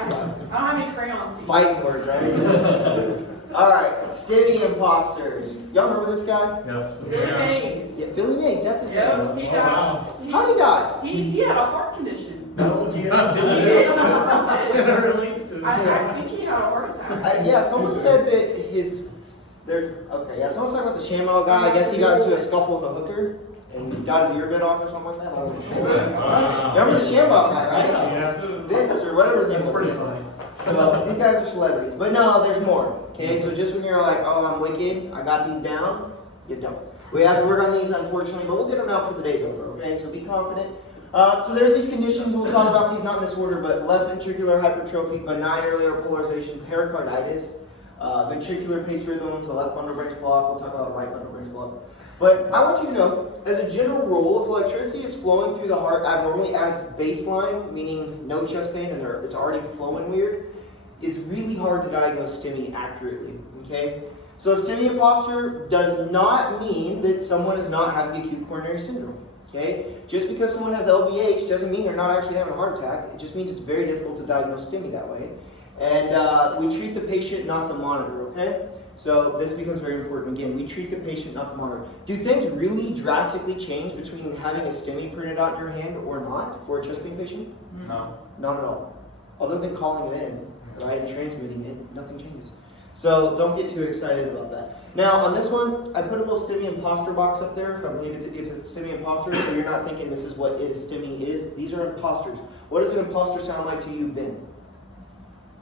I don't have any crayons. Fighting words, right? All right, STEMI imposters. Y'all remember this guy? Yes. Billy Mays. Yeah, Billy Mays, that's his name. Yep, he got. How'd he die? He had a heart condition. No, you I not think he had a heart attack. Yeah, someone said that someone's talking about the ShamWow guy. I guess he got into a scuffle with a hooker and got his ear bit off or something like that. I'm not really sure. Remember the ShamWow guy, right? Yeah. Vince or whatever his name That's was. pretty funny. So these guys are celebrities. But no, there's more. Okay, so just when you're like, oh, I'm wicked, I got these down, you don't. We have to work on these, unfortunately, but we'll get them out for the day's over, okay? So be confident. So there's these conditions, we'll talk about these not in this order, but left ventricular hypertrophy, benign earlier polarization, pericarditis, ventricular pace rhythms, a left bundle branch block, we'll talk about right bundle branch block. But I want you to know, as a general rule, if electricity is flowing through the heart abnormally at its baseline, meaning no chest pain and it's already flowing weird, it's really hard to diagnose STEMI accurately, okay? So a STEMI imposter does not mean that someone is not having acute coronary syndrome, okay? Just because someone has LVH doesn't mean they're not actually having a heart attack. It just means it's very difficult to diagnose STEMI that way. And we treat the patient, not the monitor, okay? So this becomes very important. Again, we treat the patient, not the monitor. Do things really drastically change between having a STEMI printed out in your hand or not for a chest pain patient? No. Not at all. Other than calling it in, right, and transmitting it, nothing changes. So don't get too excited about that. Now on this one, I put a little STEMI imposter box up there. If I believe it, if it's STEMI imposter, so you're not thinking this is what STEMI is. These are imposters. What does an imposter sound like to you, Ben?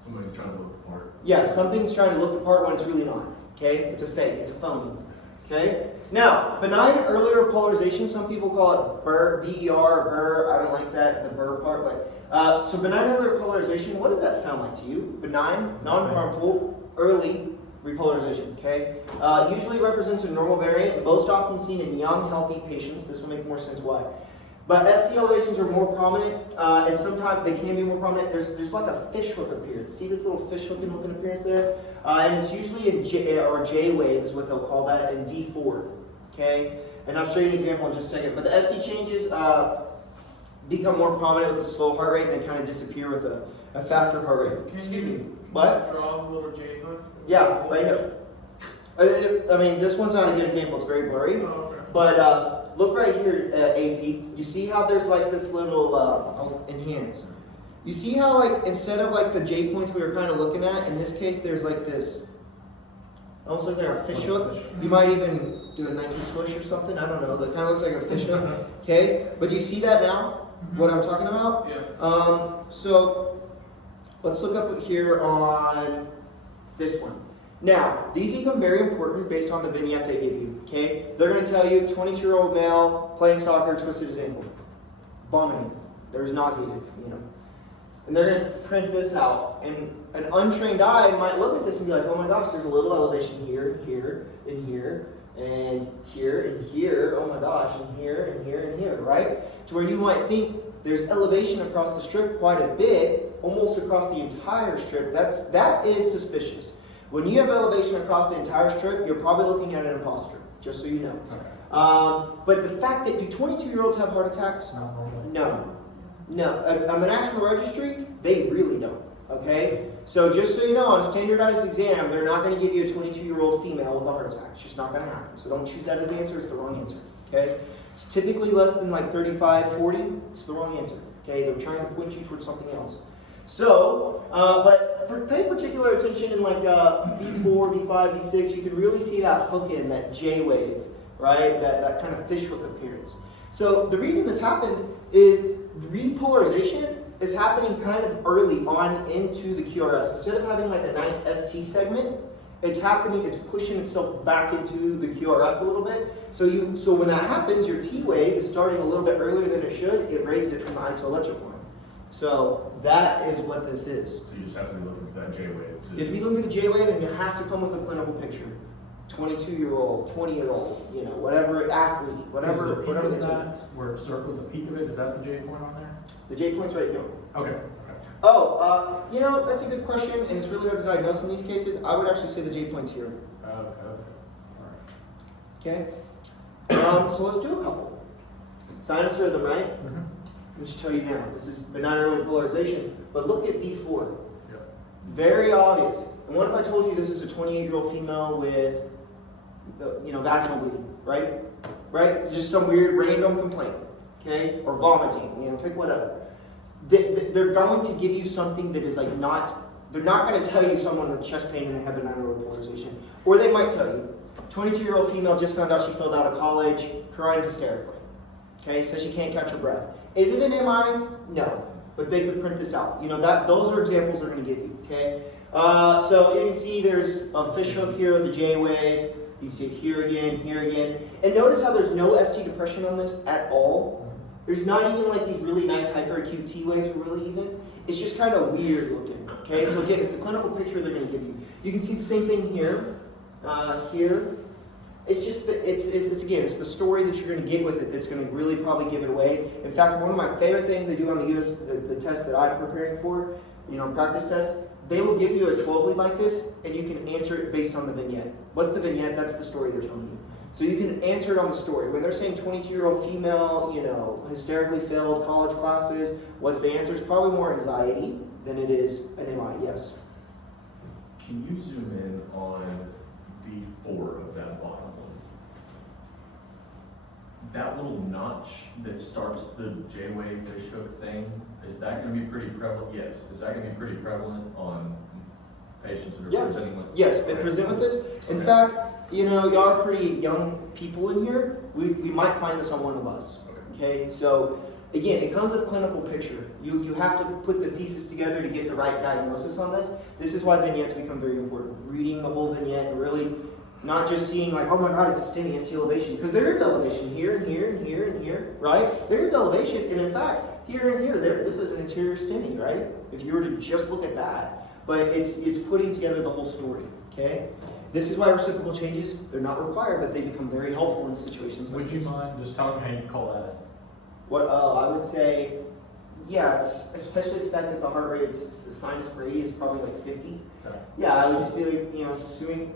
Somebody's trying to look the part. Yeah, something's trying to look the part when it's really not. Okay, it's a fake, it's a phony. Okay. Now, benign earlier polarization. Some people call it BER, B-E-R, or BER. I don't like that, the BER part. But so benign earlier polarization. What does that sound like to you? Benign, non-harmful, early repolarization. Okay. Usually represents a normal variant. Most often seen in young, healthy patients. This will make more sense why. But ST elevations are more prominent, and sometimes they can be more prominent. There's like a fishhook appearance. See this little fishhook looking appearance there? And it's usually in J wave is what they'll call that, in V4. Okay? And I'll show you an example in just a second. But the ST changes become more prominent with a slow heart rate and then kind of disappear with a faster heart rate. Excuse me. What? Draw a little J hook? Yeah, right here. I mean, this one's not a good example. It's very blurry. Oh, okay. But look right here, AP. You see how there's like this little, I'll enhance. You see how like, instead of like the J points we were kind of looking at, in this case there's like this, almost looks like a fish hook. You might even do a Nike swoosh or something, I don't know. That kind of looks like a fish hook, okay? But do you see that now, what I'm talking about? Yeah. So let's look up here on this one. Now, these become very important based on the vignette they give you, okay? They're going to tell you 22-year-old male playing soccer, twisted his ankle, vomiting, there's nauseated, you know. And they're going to print this out. And an untrained eye might look at this and be like, oh my gosh, there's a little elevation here, here, and here, and here, and here, oh my gosh, and here, and here, and here, right? To where you might think there's elevation across the strip quite a bit, almost across the entire strip. That is suspicious. When you have elevation across the entire strip, you're probably looking at an imposter, just so you know. Okay. But the fact that, do 22-year-olds have heart attacks? No. No. On the National Registry, they really don't. Okay? So just so you know, on a standardized exam, they're not going to give you a 22-year-old female with a heart attack. It's just not going to happen. So don't choose that as the answer. It's the wrong answer. Okay? It's typically less than like 35, 40. It's the wrong answer. Okay? They're trying to point you towards something else. So, but pay particular attention in like V4, V5, V6. You can really see that hook in, that J wave, right? That kind of fishhook appearance. So the reason this happens is repolarization is happening kind of early on into the QRS. Instead of having like a nice ST segment, it's pushing itself back into the QRS a little bit. So when that happens, your T wave is starting a little bit earlier than it should. It raises it from the isoelectric line. So that is what this is. So you just have to be looking for that J wave. You have to be looking for the J wave, and it has to come with a clinical picture. 22-year-old, 20-year-old, you know, whatever athlete, whatever they take. Where circle the peak of it, is that the J point on there? The J point's right here. Okay. Oh, you know, that's a good question, and it's really hard to diagnose in these cases. I would actually say the J point's here. Okay. Okay. So let's do a couple. Sinus rhythm, right? Let me just tell you now, this is benign early polarization, but look at V4. Yep. Very obvious. And what if I told you this is a 28-year-old female with, vaginal bleeding, right? Right? Just some weird random complaint, okay? Or vomiting, pick whatever. They're going to give you something that is like not, they're not going to tell you someone with chest pain and they have benign early polarization. Or they might tell you, 22-year-old female just found out she failed out of college, crying hysterically. Okay, says she can't catch her breath. Is it an MI? No, but they could print this out. Those are examples they're going to give you. Okay, so you can see there's a fish hook here with the J wave. You can see it here again, and notice how there's no ST depression on this at all. There's not even like these really nice hyperacute T waves, really even. It's just kind of weird looking. Okay, so again, it's the clinical picture they're going to give you. You can see the same thing here, here. It's just it's the story that you're going to get with it that's going to really probably give it away. In fact, one of my favorite things they do on the test that I'm preparing for, practice test, they will give you a 12 lead like this, and you can answer it based on the vignette. What's the vignette? That's the story they're telling you. So you can answer it on the story. When they're saying 22-year-old female, hysterically failed college classes, what's the answer? It's probably more anxiety than it is an MI. Yes. Can you zoom in on V4 of that bottom one? That little notch that starts the J-wave fish hook thing, is that going to be pretty prevalent? Yes. Is that going to be pretty prevalent on patients that are presenting with? Yes, they present with this. In fact, y'all are pretty young people in here. We might find this on one of us. Okay, so again, it comes with clinical picture. You have to put the pieces together to get the right diagnosis on this. This is why vignettes become very important. Reading the whole vignette and really not just seeing like, oh my God, it's a STEMI, ST elevation. Because there is elevation here and here and here and here, right? There is elevation, and in fact, here and here, this is an anterior STEMI, right? If you were to just look at that. But it's putting together the whole story, okay? This is why reciprocal changes, they're not required, but they become very helpful in situations like Would you mind just telling me how you call that? What I would say, yeah, especially the fact that the heart rate, the sinus radius is probably like 50. Okay. Yeah, I would just be like, assuming,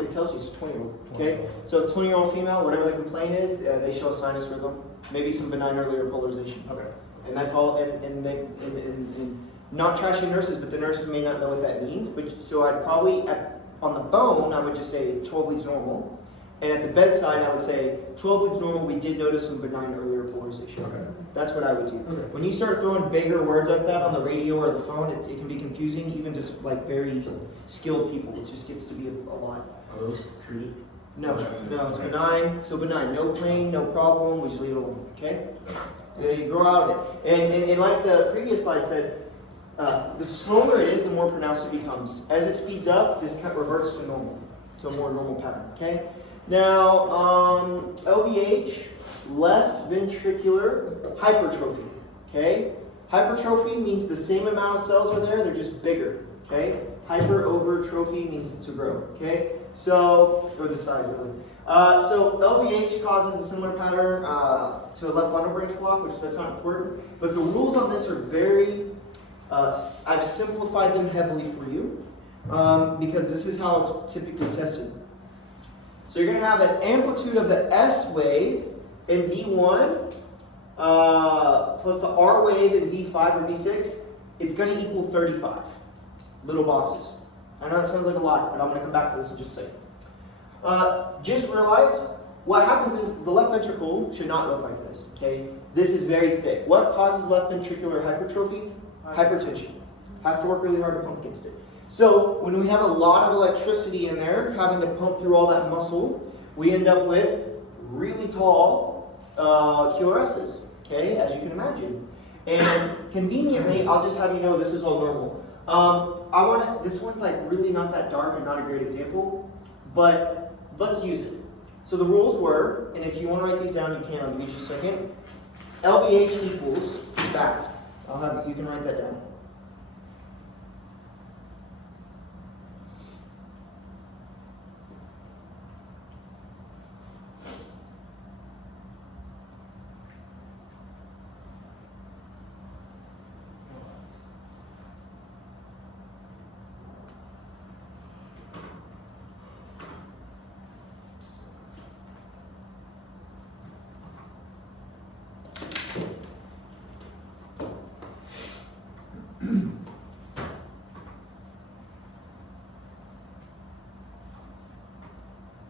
it tells you it's 20-year-old, okay? So 20-year-old female, whatever the complaint is, they show a sinus rhythm, maybe some benign earlier polarization. Okay. And that's all, and not trashing nurses, but the nurses may not know what that means. But so I'd probably, on the phone, I would just say 12 leads normal. And at the bedside, I would say 12 leads normal, we did notice some benign earlier polarization. Okay. That's what I would do. Okay. When you start throwing bigger words like that on the radio or the phone, it can be confusing, even just like very skilled people. It just gets to be a lot. Are those treated? No, it's benign. So benign, no pain, no problem, we just leave it alone, okay? You grow out of it. And like the previous slide said, the slower it is, the more pronounced it becomes. As it speeds up, this kind of reverts to normal, to a more normal pattern, okay? Now, LVH, left ventricular hypertrophy, okay? Hypertrophy means the same amount of cells are there, they're just bigger, okay? Hyper over trophy means to grow, okay? So, or the size really. So LVH causes a similar pattern to a left bundle branch block, which that's not important. But the rules on this are very, I've simplified them heavily for you because this is how it's typically tested. So you're going to have an amplitude of the S wave in V1 plus the R wave in V5 or V6. It's going to equal 35 little boxes. I know that sounds like a lot, but I'm going to come back to this in just a second. Just realize what happens is the left ventricle should not look like this, okay? This is very thick. What causes left ventricular hypertrophy? Hypertension. Has to work really hard to pump against it. So when we have a lot of electricity in there, having to pump through all that muscle, we end up with really tall QRSs, okay, as you can imagine. And conveniently, I'll just have you know this is all normal. This one's like really not that dark and not a great example, but let's use it. So the rules were, and if you want to write these down, you can. I'll give you just a second. LVH equals that. You can write that down.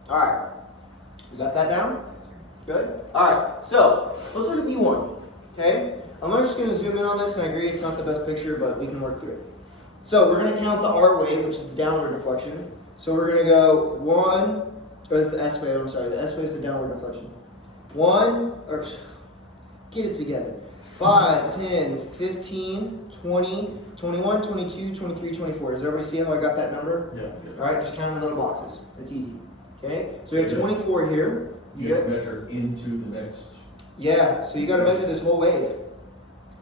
All right. You got that down? Good? All right. So let's look at V1. Okay? I'm just going to zoom in on this, and I agree it's not the best picture, but we can work through it. So we're going to count the R wave, which is the downward deflection. So we're going to go 1, that's the S wave, I'm sorry. The S wave is the downward deflection. 1, or get it together. 5, 10, 15, 20, 21, 22, 23, 24. Does everybody see how I got that number? Yeah. All right, just count in little boxes. It's easy. Okay, so we have 24 here. You have to measure into the next. Yeah, so you got to measure this whole wave.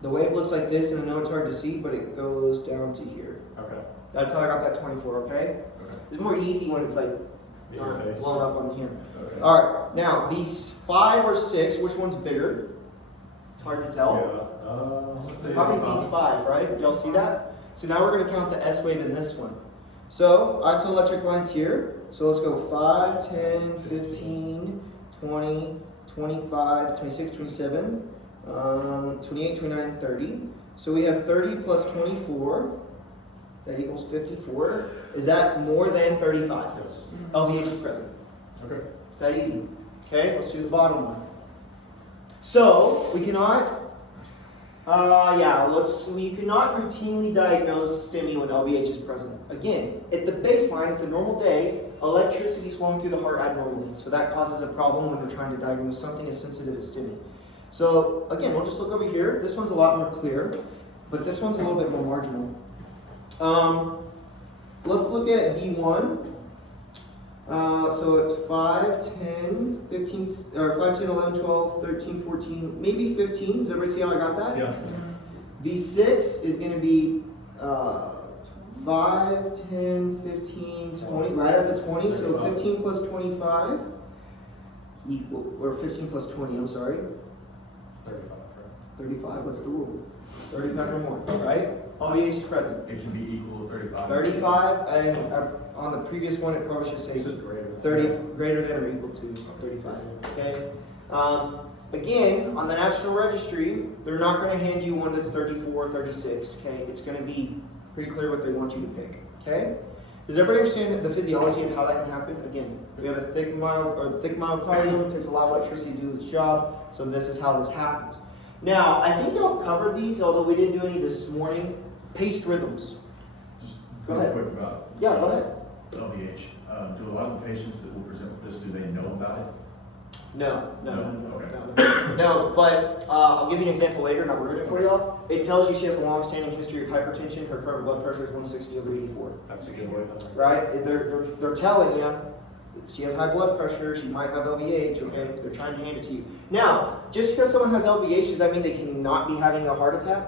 The wave looks like this, and I know it's hard to see, but it goes down to here. Okay. That's how I got that 24, okay? Okay. It's more easy when it's like In your face. blown up on here. Okay. All right, now these 5 or 6, which one's bigger? It's hard to tell. Yeah. Let's say Probably these 5, right? Y'all see that? So now we're going to count the S wave in this one. So isoelectric lines here. So let's go 5, 10, 15, 20, 25, 26, 27, 28, 29, 30. So we have 30 plus 24. That equals 54. Is that more than 35? Yes. LVH is present. Okay. Is that easy? Okay, let's do the bottom one. So we cannot, we cannot routinely diagnose STEMI when LVH is present. Again, at the baseline, at the normal day, electricity is flowing through the heart abnormally. So that causes a problem when we're trying to diagnose something as sensitive as STEMI. So again, we'll just look over here. This one's a lot more clear, but this one's a little bit more marginal. Let's look at V1. So it's 5, 10, 15, or 5, 10, 11, 12, 13, 14, maybe 15. Does everybody see how I got that? Yeah. V6 is going to be 5, 10, 15, 20, right at the 20. So 15 plus 25 equal, or 15 plus 20, I'm sorry. 35, right? 35, what's the rule? 35 or more, right? LVH is present. It can be equal to 35. 35, and on the previous one, it probably should say Is it greater? 30, greater than or equal to 35. Okay. Again, on the National Registry, they're not going to hand you one that's 34 or 36. Okay. It's going to be pretty clear what they want you to pick. Okay. Does everybody understand the physiology of how that can happen? Again, we have a thick myocardium. It takes a lot of electricity to do its job. So this is how this happens. Now, I think y'all have covered these, although we didn't do any this morning. Paced rhythms. Just Go real ahead. quick about Yeah, go ahead. LVH. Do a lot of the patients that will present with this, do they know about it? No. Okay. No, but I'll give you an example later, not ruin it for y'all. It tells you she has a long-standing history of hypertension. Her current blood pressure is 160 over 84. That's a good way. Right? They're telling you she has high blood pressure. She might have LVH. Okay, they're trying to hand it to you. Now, just because someone has LVH, does that mean they cannot be having a heart attack?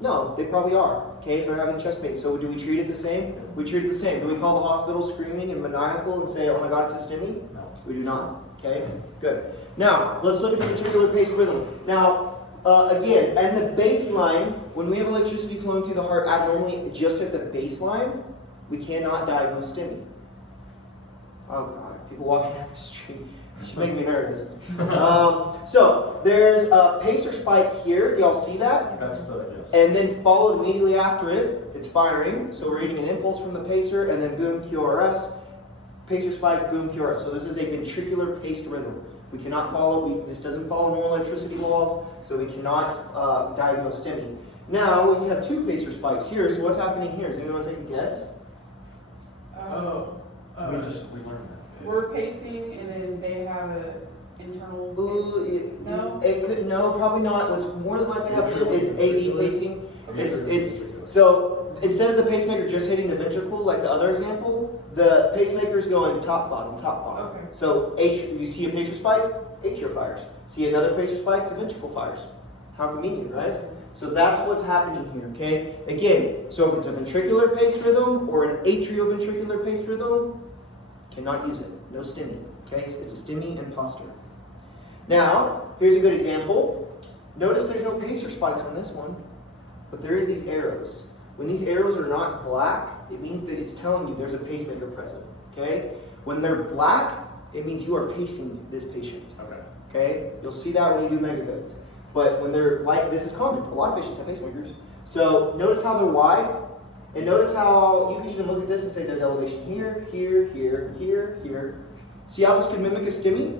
No, they probably are. Okay, if they're having chest pain. So do we treat it the same? We treat it the same. Do we call the hospital screaming and maniacal and say, "Oh my God, it's a STEMI"? No. We do not. Okay, good. Now, let's look at the ventricular paced rhythm. Now, again, at the baseline, when we have electricity flowing through the heart abnormally just at the baseline, we cannot diagnose STEMI. Oh God, people walking down the street. It should make me nervous. So, there's a pacer spike here. Y'all see that? That's the, yes. And then followed immediately after it, it's firing. So we're getting an impulse from the pacer, and then boom, QRS. Pacer spike, boom, QRS. So this is a ventricular paced rhythm. We cannot follow, this doesn't follow normal electricity laws, so we cannot diagnose STEMI. Now, we have 2 pacer spikes here, so what's happening here? Does anyone take a guess? We learned that. We're pacing, and then they have a internal. No? It could, no, probably not. What's more than likely happening is AV pacing. So instead of the pacemaker just hitting the ventricle like the other example, the pacemaker is going top, bottom, top, bottom. Okay. So you see a pacer spike, atria fires. See another pacer spike, the ventricle fires. How convenient, right? So that's what's happening here, okay? Again, so if it's a ventricular paced rhythm or an atrioventricular paced rhythm, cannot use it. No STEMI, okay? It's a STEMI imposter. Now, here's a good example. Notice there's no pacer spikes on this one, but there is these arrows. When these arrows are not black, it means that it's telling you there's a pacemaker present, okay? When they're black, it means you are pacing this patient, okay? You'll see that when you do megacodes. But when they're like, this is common. A lot of patients have pacemakers. So notice how they're wide, and notice how you can even look at this and say there's elevation here, here, here, here, here. See how this could mimic a STEMI?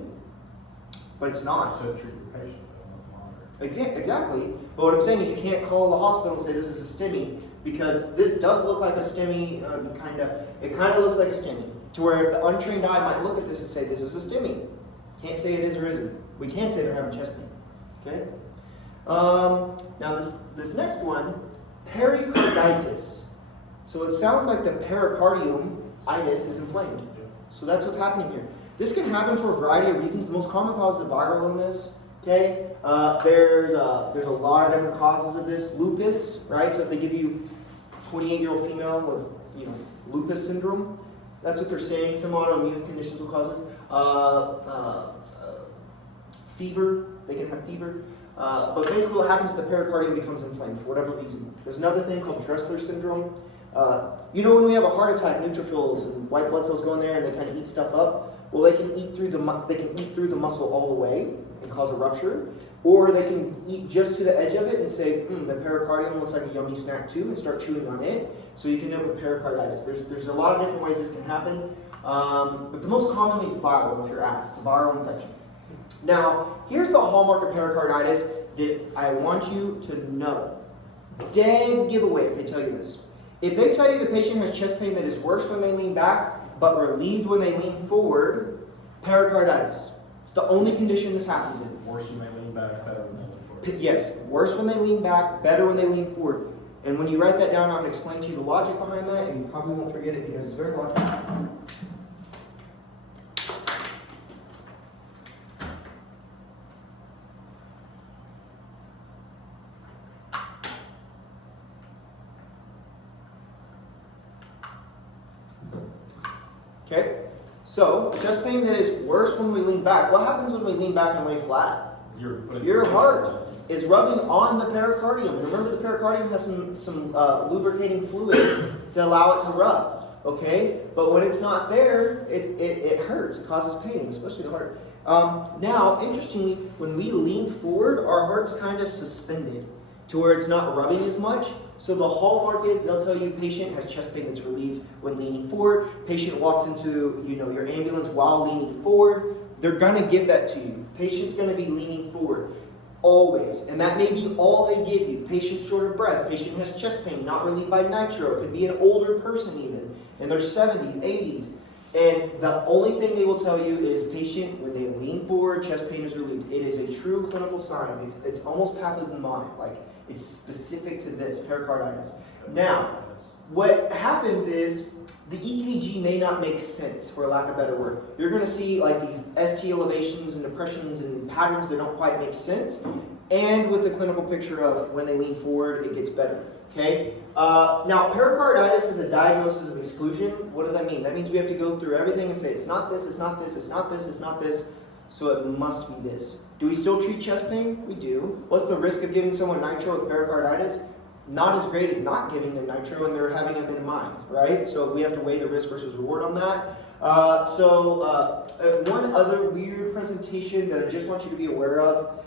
But it's not. So treat your patient, though, not the monitor. Exactly. But what I'm saying is you can't call the hospital and say this is a STEMI because this does look like a STEMI, it kind of looks like a STEMI. To where if the untrained eye might look at this and say this is a STEMI. Can't say it is or isn't. We can say they're having chest pain. Okay? Now this next one, pericarditis. So it sounds like the pericardium-itis is inflamed. So that's what's happening here. This can happen for a variety of reasons. The most common cause is a viral illness. Okay, there's a lot of different causes of this. Lupus, right? So if they give you 28-year-old female with lupus syndrome, that's what they're saying. Some autoimmune conditions will cause this. Fever, they can have fever. But basically what happens is the pericardium becomes inflamed for whatever reason. There's another thing called Dressler syndrome. When we have a heart attack, neutrophils and white blood cells go in there and they kind of eat stuff up. Well, they can eat through the muscle all the way and cause a rupture, or they can eat just to the edge of it and say, the pericardium looks like a yummy snack too, and start chewing on it. So you can end up with pericarditis. There's a lot of different ways this can happen, but the most commonly it's viral. If you're asked, it's a viral infection. Now, here's the hallmark of pericarditis that I want you to know. Dead giveaway if they tell you this. If they tell you the patient has chest pain that is worse when they lean back, but relieved when they lean forward, pericarditis. It's the only condition this happens in. Worse when they lean back, better when they lean forward. Yes, worse when they lean back, better when they lean forward. And when you write that down, I'm going to explain to you the logic behind that, and you probably won't forget it because it's very logical. Okay, so chest pain that is worse when we lean back. What happens when we lean back and lay flat? Your heart is rubbing on the pericardium. Remember, the pericardium has some lubricating fluid to allow it to rub. Okay, but when it's not there, it hurts. It causes pain, especially the heart. Now, interestingly, when we lean forward, our heart's kind of suspended to where it's not rubbing as much. So the hallmark is they'll tell you patient has chest pain that's relieved when leaning forward. Patient walks into your ambulance while leaning forward. They're gonna give that to you. Patient's gonna be leaning forward always, and that may be all they give you. Patient short of breath. Patient has chest pain not relieved by nitro. It could be an older person even in their 70s, 80s. And the only thing they will tell you is patient, when they lean forward, chest pain is relieved. It is a true clinical sign. It's almost pathognomonic. Like, it's specific to this, pericarditis. Now, what happens is the EKG may not make sense, for lack of a better word. You're going to see like these ST elevations and depressions and patterns that don't quite make sense. And with the clinical picture of when they lean forward, it gets better. Okay? Now, pericarditis is a diagnosis of exclusion. What does that mean? That means we have to go through everything and say, it's not this, it's not this, it's not this, it's not this, so it must be this. Do we still treat chest pain? We do. What's the risk of giving someone nitro with pericarditis? Not as great as not giving them nitro and they're having it in mind, right? So we have to weigh the risk versus reward on that. One other weird presentation that I just want you to be aware of,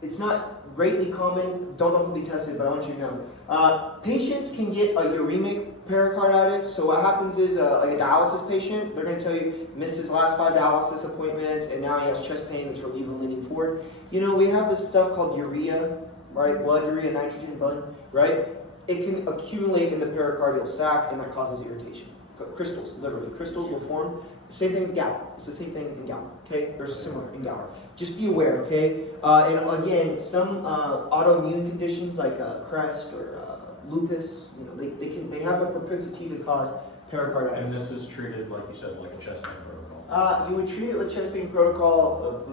it's not greatly common, don't know if it'll be tested, but I want you to know. Patients can get a uremic pericarditis. So what happens is, like a dialysis patient, they're going to tell you, missed his last 5 dialysis appointments, and now he has chest pain that's relieved when leaning forward. We have this stuff called urea, right? Blood urea, nitrogen bun, right? It can accumulate in the pericardial sac, and that causes irritation. Crystals, literally. Crystals will form. Same thing with gout. It's the same thing in gout, okay? They're similar in gout. Just be aware, okay? And again, some autoimmune conditions like CREST or lupus, they have a propensity to cause pericarditis. And this is treated, like you said, like a chest pain protocol. You would treat it with chest pain protocol.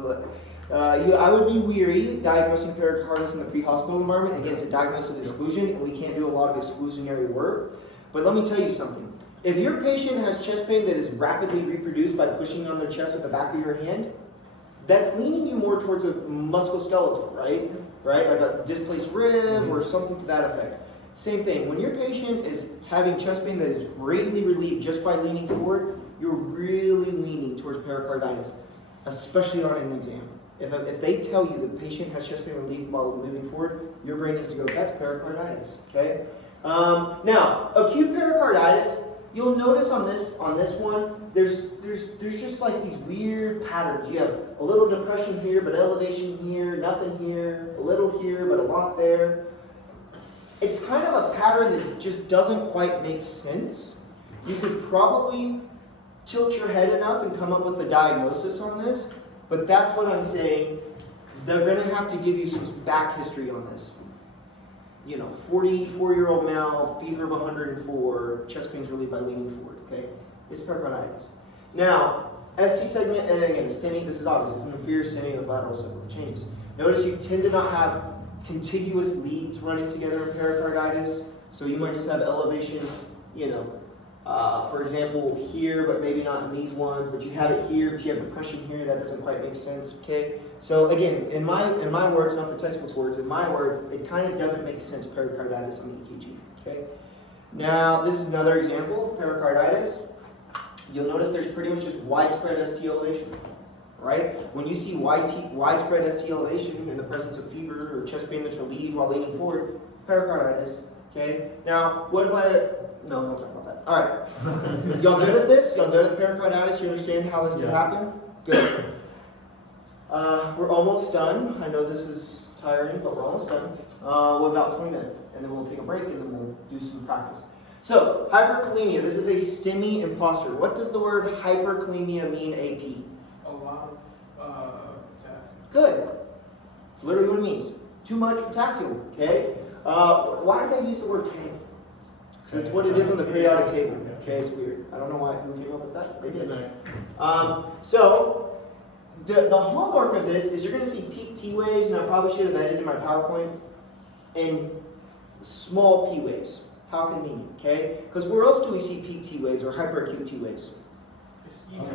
I would be weary diagnosing pericarditis in the pre-hospital environment. Again, it's a diagnosis of exclusion, and we can't do a lot of exclusionary work. But let me tell you something. If your patient has chest pain that is rapidly reproduced by pushing on their chest with the back of your hand, that's leaning you more towards a musculoskeletal, right? Like a displaced rib or something to that effect. Same thing. When your patient is having chest pain that is greatly relieved just by leaning forward, you're really leaning towards pericarditis, especially on an exam. If they tell you the patient has chest pain relieved while moving forward, your brain needs to go, that's pericarditis, okay? Now, acute pericarditis, you'll notice on this one, there's just like these weird patterns. You have a little depression here, but elevation here, nothing here, a little here, but a lot there. It's kind of a pattern that just doesn't quite make sense. You could probably tilt your head enough and come up with a diagnosis on this, but that's what I'm saying. They're going to have to give you some back history on this. 44-year-old male, fever of 104, chest pain's relieved by leaning forward, okay? It's pericarditis. Now, ST segment, and again, STEMI, this is obvious, it's an inferior STEMI with lateral septal changes. Notice you tend to not have contiguous leads running together in pericarditis, so you might just have elevation, for example, here, but maybe not in these ones, but you have it here, but you have depression here, that doesn't quite make sense, okay? So again, in my words, not the textbook's words, in my words, it kind of doesn't make sense, pericarditis on the EKG, okay? Now, this is another example of pericarditis. You'll notice there's pretty much just widespread ST elevation, right? When you see widespread ST elevation in the presence of fever or chest pain that's relieved while leaning forward, pericarditis, okay? Now, what if no, I'm not talking about that. All right. Y'all good at this? Y'all good at pericarditis? You understand how this could happen? Good. We're almost done. I know this is tiring, but we're almost done. We're about 20 minutes, and then we'll take a break, and then we'll do some practice. So, hyperkalemia. This is a STEMI imposter. What does the word hyperkalemia mean, AP? A lot of potassium. Good. It's literally what it means. Too much potassium, okay? Why do they use the word K? Because it's what it is on the periodic table. Okay, it's weird. I don't know who came up with that. They did. So, the hallmark of this is you're going to see peak T waves, and I probably should have added in my PowerPoint, and small P waves. How convenient, okay? Because where else do we see peak T waves or hyperacute T waves?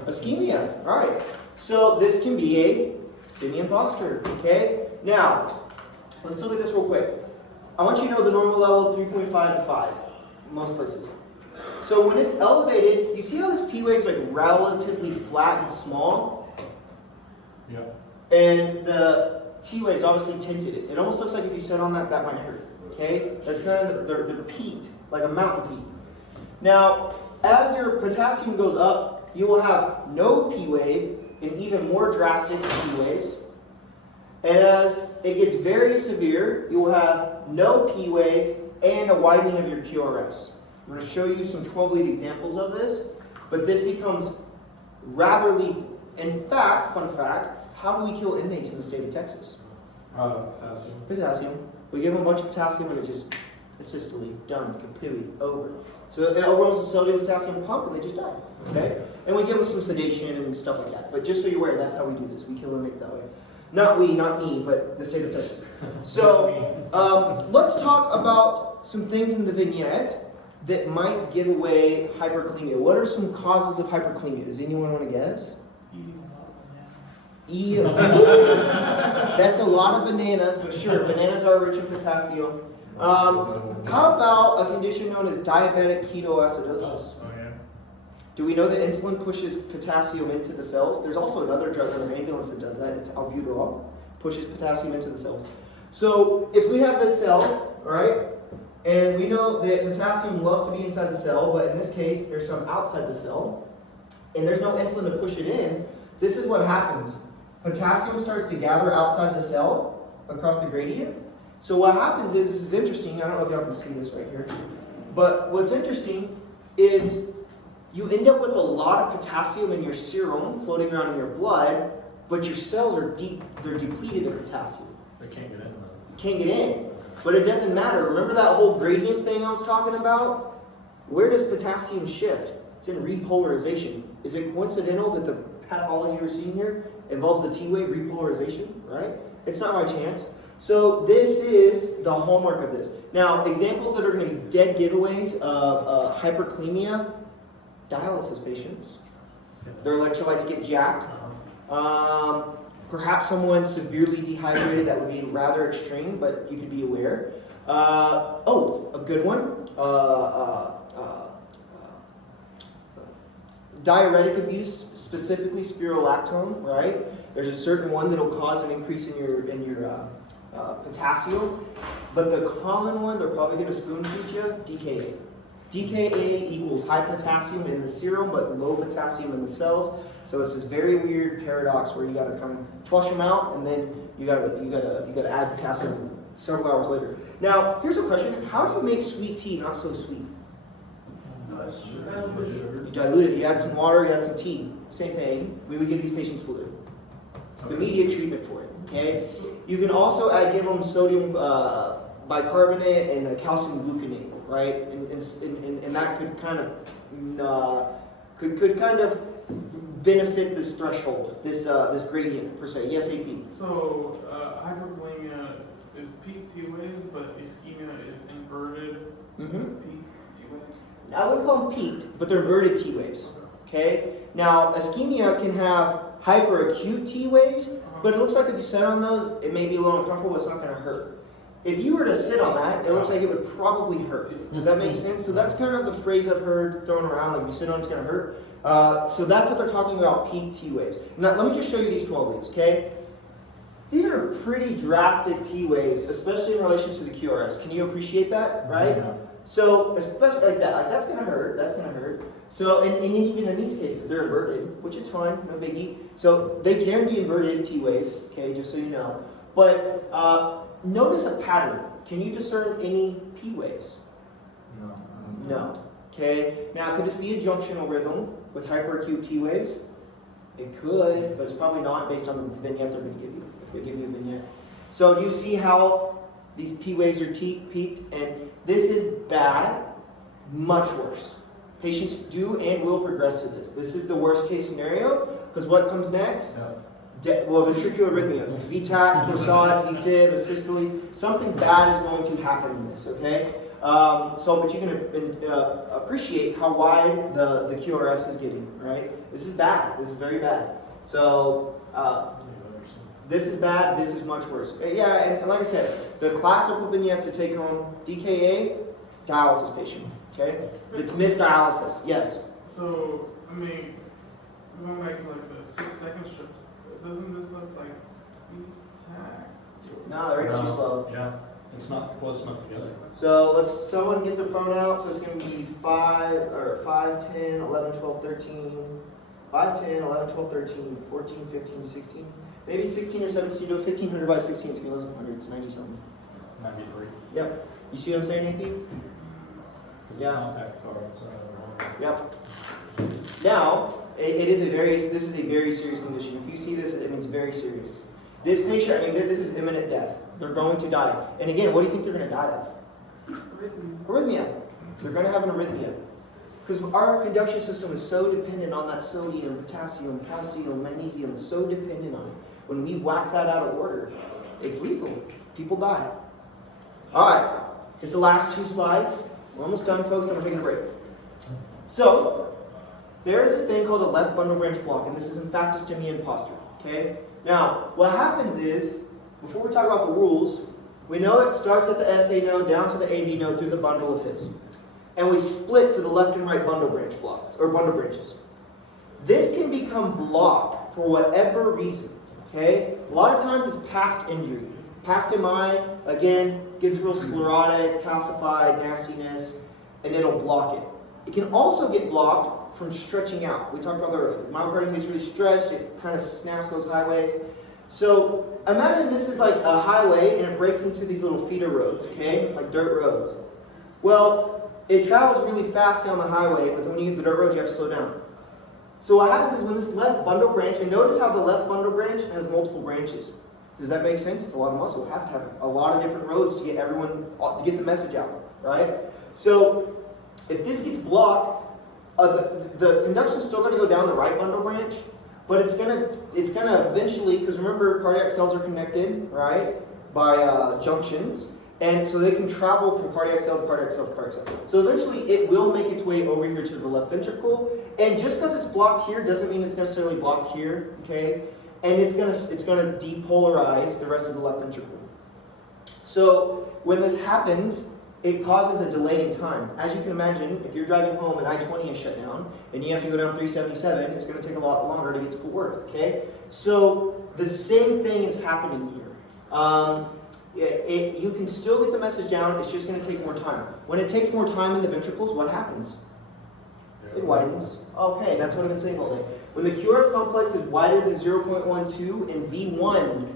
Ischemia, all right. So this can be a STEMI imposter, okay? Now, let's look at this real quick. I want you to know the normal level of 3.5 to 5, in most places. So when it's elevated, you see how this P wave's like relatively flat and small? Yep. And the T wave's obviously tinted. It almost looks like if you sit on that, that might hurt. Okay? That's kind of they're peaked, like a mountain peak. Now, as your potassium goes up, you will have no P wave and even more drastic P waves. And as it gets very severe, you will have no P waves and a widening of your QRS. I'm going to show you some 12-lead examples of this, but this becomes rather lethal. In fact, fun fact, how do we kill inmates in the state of Texas? Potassium. Potassium. We give them a bunch of potassium and it just asystole, done, completely, over. So it overwhelms the sodium potassium pump and they just die, okay? And we give them some sedation and stuff like that. But just so you're aware, that's how we do this. We kill inmates that way. Not we, not me, but the state of Texas. So let's talk about some things in the vignette that might give away hyperkalemia. What are some causes of hyperkalemia? Does anyone want to guess? That's a lot of bananas, but sure, bananas are rich in potassium. How about a condition known as diabetic ketoacidosis? Oh, yeah. Do we know that insulin pushes potassium into the cells? There's also another drug in our ambulance that does that. It's albuterol. Pushes potassium into the cells. So if we have this cell, right, and we know that potassium loves to be inside the cell, but in this case, there's some outside the cell, and there's no insulin to push it in, this is what happens. Potassium starts to gather outside the cell across the gradient. So what happens is, this is interesting, I don't know if y'all can see this right here, but what's interesting is you end up with a lot of potassium in your serum floating around in your blood, but your cells are they're depleted of potassium. They can't get in though. Can't get in. But it doesn't matter. Remember that whole gradient thing I was talking about? Where does potassium shift? It's in repolarization. Is it coincidental that the pathology we're seeing here involves the T-wave repolarization, right? It's not by chance. So this is the hallmark of this. Now, examples that are going to be dead giveaways of hyperkalemia, dialysis patients. Their electrolytes get jacked. Perhaps someone severely dehydrated, that would be rather extreme, but you could be aware. A good one. Diuretic abuse, specifically spirulactone, right? There's a certain one that will cause an increase in your potassium, but the common one they're probably going to spoon feed you, DKA. DKA equals high potassium in the serum but low potassium in the cells. So it's this very weird paradox where you got to kind of flush them out, and then you got to add potassium several hours later. Now, here's a question: how do you make sweet tea not so sweet? You dilute it. You add some water. You add some tea. Same thing. We would give these patients fluid. It's the immediate treatment for it. Okay. You can also give them sodium bicarbonate and calcium gluconate, right? And that could kind of could kind of benefit this threshold, this gradient per se. Yes, AP. So hyperkalemia is peak T waves, but ischemia is inverted peak T waves. I wouldn't call them peaked, but they're inverted T waves. Okay. Now, ischemia can have hyperacute T waves, but it looks like if you sit on those, it may be a little uncomfortable. But it's not going to hurt. If you were to sit on that, it looks like it would probably hurt. Does that make sense? So that's kind of the phrase I've heard thrown around, like if you sit on, it's going to hurt. So that's what they're talking about, peak T waves. Now, let me just show you these 12 leads, okay? These are pretty drastic T waves, especially in relation to the QRS. Can you appreciate that, right? Yeah. So, especially like that, like that's going to hurt, that's going to hurt. So, and even in these cases, they're inverted, which is fine, no biggie. So, they can be inverted T waves, okay, just so you know. But notice a pattern. Can you discern any P waves? No. No. Okay, now could this be a junctional rhythm with hyperacute T waves? It could, but it's probably not based on the vignette they're going to give you, if they give you a vignette. So do you see how these P waves are peaked? And this is bad, much worse. Patients do and will progress to this. This is the worst case scenario, because what comes next? Ventricular arrhythmia, VTAC, torsades, VFib, asystole. Something bad is going to happen in this, okay? But you can appreciate how wide the QRS is getting, right? This is bad. This is very bad. So, this is bad. This is much worse. Yeah, and like I said, the classical vignettes to take home, DKA, dialysis patient, okay? It's missed dialysis, yes. So, I mean, going back to like the 6-second strips, doesn't this look like VTAC? No, the rate's too slow. Yeah, it's not close enough together. So let's someone get their phone out. So it's going to be 5, 10, 11, 12, 13, 5, 10, 11, 12, 13, 14, 15, 16. Maybe 16 or 17. You do a 1500 by 16. It's going to be less than 100. It's 90 something. 93. Yep. You see what I'm saying, AP? Yeah. It's not that far. So Yep. Now, this is a very serious condition. If you see this, it means very serious. This patient, this is imminent death. They're going to die. And again, what do you think they're going to die of? Arrhythmia. They're going to have an arrhythmia. Because our conduction system is so dependent on that sodium, potassium, calcium, magnesium. It's so dependent on it. When we whack that out of order, it's lethal. People die. All right. It's the last 2 slides. We're almost done, folks. Then we're taking a break. So, there is this thing called a left bundle branch block, and this is in fact a STEMI imposter. Okay? Now, what happens is, before we talk about the rules, we know it starts at the SA node down to the AB node through the bundle of his. And we split to the left and right bundle branch blocks, or bundle branches. This can become blocked for whatever reason. Okay? A lot of times it's past injury. Past MI, again, gets real sclerotic, calcified, nastiness, and it'll block it. It can also get blocked from stretching out. We talked about that earlier. The myocardium gets really stretched, it kind of snaps those highways. So imagine this is like a highway and it breaks into these little feeder roads, okay? Like dirt roads. Well, it travels really fast down the highway, but then when you get to the dirt roads, you have to slow down. So what happens is when this left bundle branch, and notice how the left bundle branch has multiple branches. Does that make sense? It's a lot of muscle. It has to have a lot of different roads to get the message out, right? So if this gets blocked, the conduction is still going to go down the right bundle branch, but it's gonna eventually, because remember cardiac cells are connected, right, by junctions, and so they can travel from cardiac cell to cardiac cell to cardiac cell. So eventually it will make its way over here to the left ventricle, and just because it's blocked here doesn't mean it's necessarily blocked here, okay? And it's gonna depolarize the rest of the left ventricle. So when this happens, it causes a delay in time. As you can imagine, if you're driving home and I-20 is shut down, and you have to go down 377, it's going to take a lot longer to get to Fort Worth, okay? So the same thing is happening here. You can still get the message down, it's just going to take more time. When it takes more time in the ventricles, what happens? It widens. Okay, that's what I've been saying all day. When the QRS complex is wider than 0.12 in V1,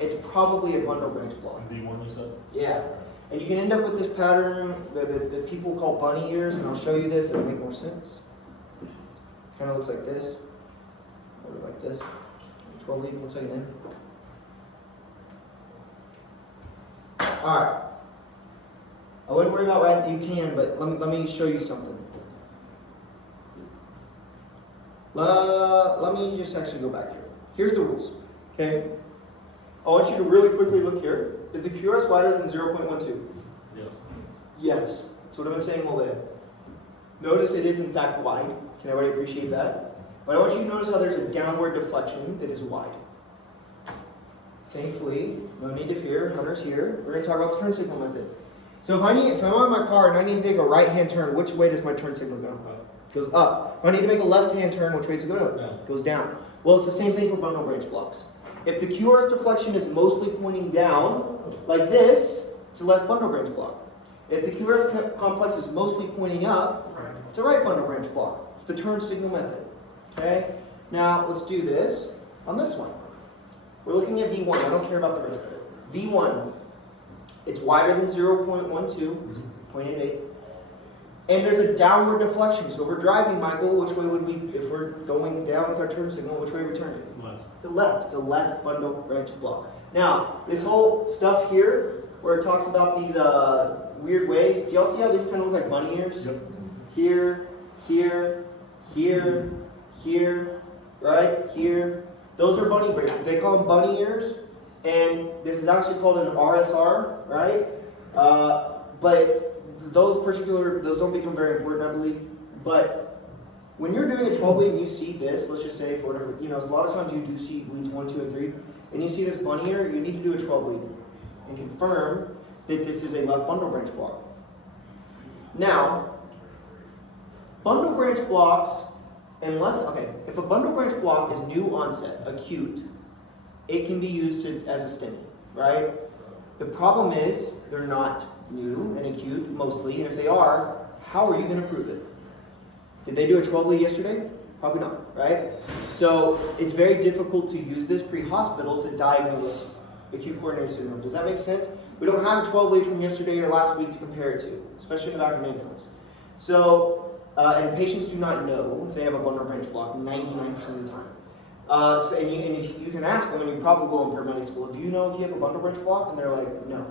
it's probably a bundle branch block. V1 you said? Yeah. And you can end up with this pattern that people call bunny ears, and I'll show you this, it'll make more sense. Kind of looks like this, or like this. 12 week, we'll take it in. Alright. I wouldn't worry about right, you can, but let me show you something. Let me just actually go back here. Here's the rules, okay? I want you to really quickly look here. Is the QRS wider than 0.12? Yes. Yes. That's what I've been saying all day. Notice it is in fact wide. Can everybody appreciate that? But I want you to notice how there's a downward deflection that is wide. Thankfully, no need to fear. Hunter's here. We're going to talk about the turn signal method. So if I'm in my car and I need to take a right-hand turn, which way does my turn signal go? It goes up. If I need to make a left-hand turn, which way does it go? Down. It goes down. Well, it's the same thing for bundle branch blocks. If the QRS deflection is mostly pointing down, like this, it's a left bundle branch block. If the QRS complex is mostly pointing up, it's a right bundle branch block. It's the turn signal method. Okay? Now, let's do this on this one. We're looking at V1. I don't care about the rest of it. V1, it's wider than 0.12, it's 0.88. And there's a downward deflection. So if we're driving, Michael, which way would we, if we're going down with our turn signal, which way are we turning? Left. It's a left. It's a left bundle branch block. Now, this whole stuff here, where it talks about these weird ways, do y'all see how these kind of look like bunny ears? Yep. Here, here, here, here, right? Here. Those are bunny branch. They call them bunny ears. And this is actually called an RSR, right? But those don't become very important, I believe. But when you're doing a 12 lead and you see this, let's just say for whatever, a lot of times you do see leads 1, 2, and 3, and you see this bunny ear, you need to do a 12 lead and confirm that this is a left bundle branch block. Now, bundle branch blocks, if a bundle branch block is new onset, acute, it can be used as a STEMI, right? The problem is they're not new and acute mostly, and if they are, how are you going to prove it? Did they do a 12 lead yesterday? Probably not, right? So it's very difficult to use this pre-hospital to diagnose acute coronary syndrome. Does that make sense? We don't have a 12 lead from yesterday or last week to compare it to, especially in the back of an ambulance. So, and patients do not know if they have a bundle branch block 99% of the time. And if you can ask them, and you probably will in paramedic school, do you know if you have a bundle branch block? And they're like, no.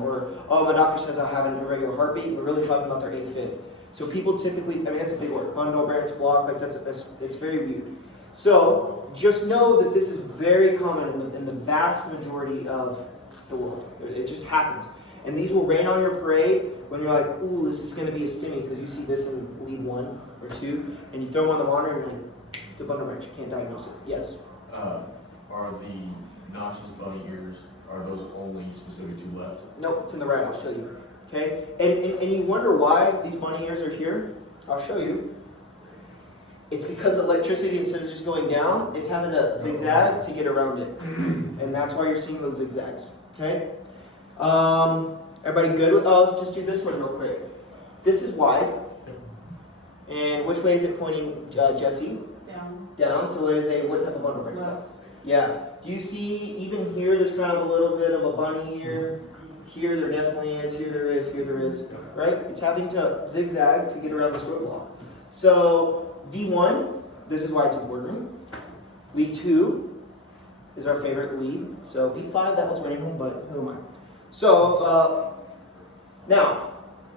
Or, oh, my doctor says I have an irregular heartbeat. We're really talking about their AFib. So people typically, that's a big word, bundle branch block, it's very weird. So just know that this is very common in the vast majority of the world. It just happens. And these will rain on your parade when you're like, ooh, this is going to be a STEMI, because you see this in lead 1 or 2, and you throw them on the monitor and you're like, it's a bundle branch, you can't diagnose it. Yes? Are the notches, bunny ears, are those only specific to left? Nope, it's in the right, I'll show you. Okay? And you wonder why these bunny ears are here? I'll show you. It's because electricity, instead of just going down, it's having to zigzag to get around it. And that's why you're seeing those zigzags. Okay? Everybody good with, let's just do this one real quick. This is wide. And which way is it pointing, Jesse? Down. Down, so it is what type of bundle branch? Left. Yeah. Do you see, even here, there's kind of a little bit of a bunny ear. Here there definitely is, here there is, here there is. Right? It's having to zigzag to get around this roadblock. So, V1, this is why it's important. Lead 2 is our favorite lead. So, V5, that was random, but who am I? So, now,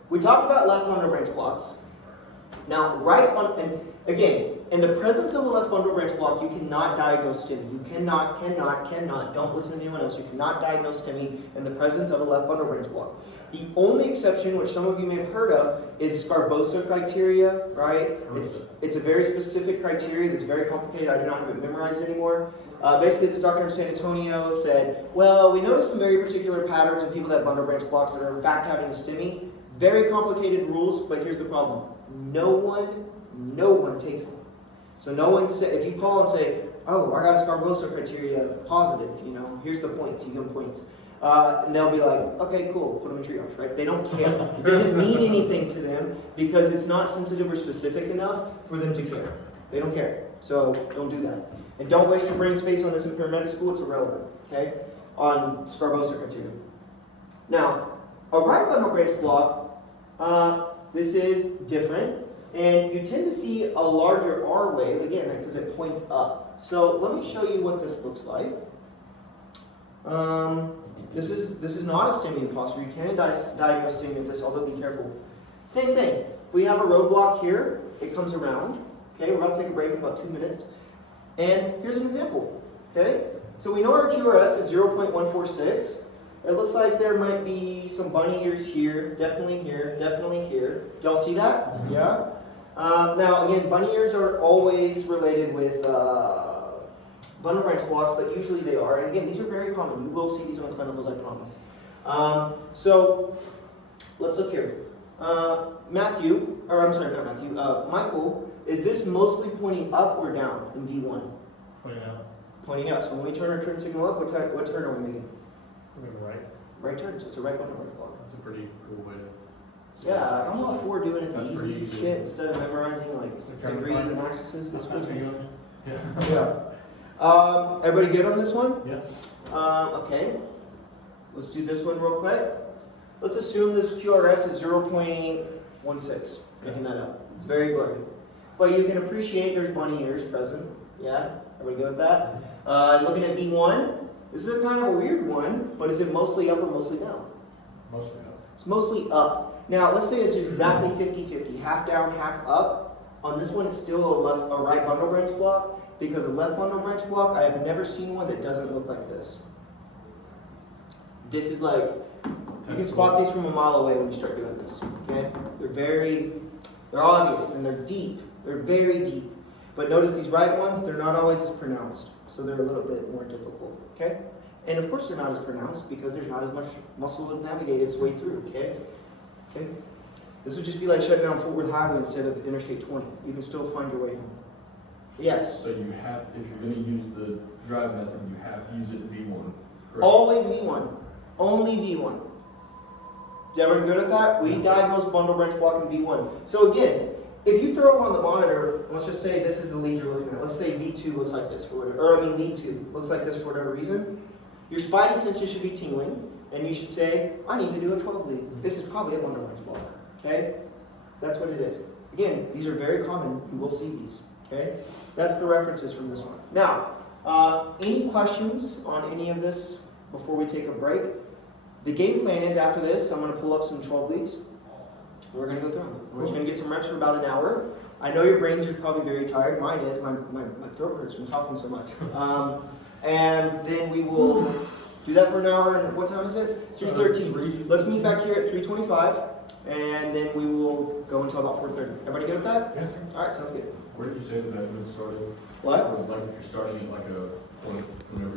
we talked about left bundle branch blocks. Now, and again, in the presence of a left bundle branch block, you cannot diagnose STEMI. You cannot, don't listen to anyone else. You cannot diagnose STEMI in the presence of a left bundle branch block. The only exception, which some of you may have heard of, is Scarbosa criteria, right? It's a very specific criteria that's very complicated. I do not have it memorized anymore. Basically, this doctor in San Antonio said, well, we noticed some very particular patterns in people that have bundle branch blocks that are in fact having a STEMI. Very complicated rules, but here's the problem. No one takes them. So no one if you call and say, oh, I got a Scarbosa criteria positive, here's the points, you get points. And they'll be like, okay, cool, put them in triage, right? They don't care. It doesn't mean anything to them because it's not sensitive or specific enough for them to care. They don't care. So don't do that. And don't waste your brain space on this in paramedic school. It's irrelevant, okay? On Scarbosa criteria. Now, a right bundle branch block, this is different. And you tend to see a larger R wave, again, because it points up. So let me show you what this looks like. This is not a STEMI imposter. You can diagnose STEMI with this, although be careful. Same thing. We have a roadblock here. It comes around. Okay, we're about to take a break in about 2 minutes. And here's an example. Okay, so we know our QRS is 0.146. It looks like there might be some bunny ears here, definitely here, definitely here. Y'all see that? Yeah. Now again, bunny ears are always related with bundle branch blocks, but usually they are. And again, these are very common. You will see these on clinicals, I promise. So let's look here. Michael, is this mostly pointing up or down in V1? Pointing out. Pointing up. So when we turn our turn signal up, what turn are we making? We're going right. Right turn. So it's a right bundle branch block. That's a pretty cool way to. Yeah, I'm all for doing it the That's easy pretty easy. shit instead of memorizing like Like degrees and axes. This That's was Yeah. yeah. Everybody good on this one? Yeah. Okay. Let's do this one real quick. Let's assume this QRS is 0.16. Picking that up. It's very blurry. But you can appreciate there's bunny ears present. Yeah? Everybody good with that? Looking at V1. This is a kind of a weird one, but is it mostly up or mostly down? Mostly up. It's mostly up. Now, let's say it's exactly 50-50, half down, half up. On this one, it's still a right bundle branch block, because a left bundle branch block, I have never seen one that doesn't look like this. This is like, you can spot these from a mile away when you start doing this, okay? They're obvious, and they're deep. They're very deep. But notice these right ones, they're not always as pronounced, so they're a little bit more difficult, okay? And of course they're not as pronounced because there's not as much muscle to navigate its way through, okay? Okay? This would just be like shutting down Fort Worth Highway instead of Interstate 20. You can still find your way home. Yes? So you have, if you're gonna use the drive method, you have to use it in V1, correct? Always V1. Only V1. Is everyone good at that? We diagnose bundle branch block in V1. So again, if you throw them on the monitor, let's just say this is the lead you're looking at. Let's say V2 looks like this for whatever, lead 2 looks like this for whatever reason. Your spidey senses should be tingling, and you should say, I need to do a 12 lead. This is probably a bundle branch block. Okay? That's what it is. Again, these are very common. You will see these. Okay? That's the references from this one. Now, any questions on any of this before we take a break? The game plan is after this, I'm going to pull up some 12 leads. We're going to go through them. We're just going to get some reps for about an hour. I know your brains are probably very tired. Mine is. My throat hurts from talking so much. And then we will do that for an hour. And what time is it? 3:13. Let's meet back here at 3:25. And then we will go until about 4:30. Everybody good with that? Yes, sir. All right, sounds good. Where did you say that would start? What? Like if you're starting at like a point, whenever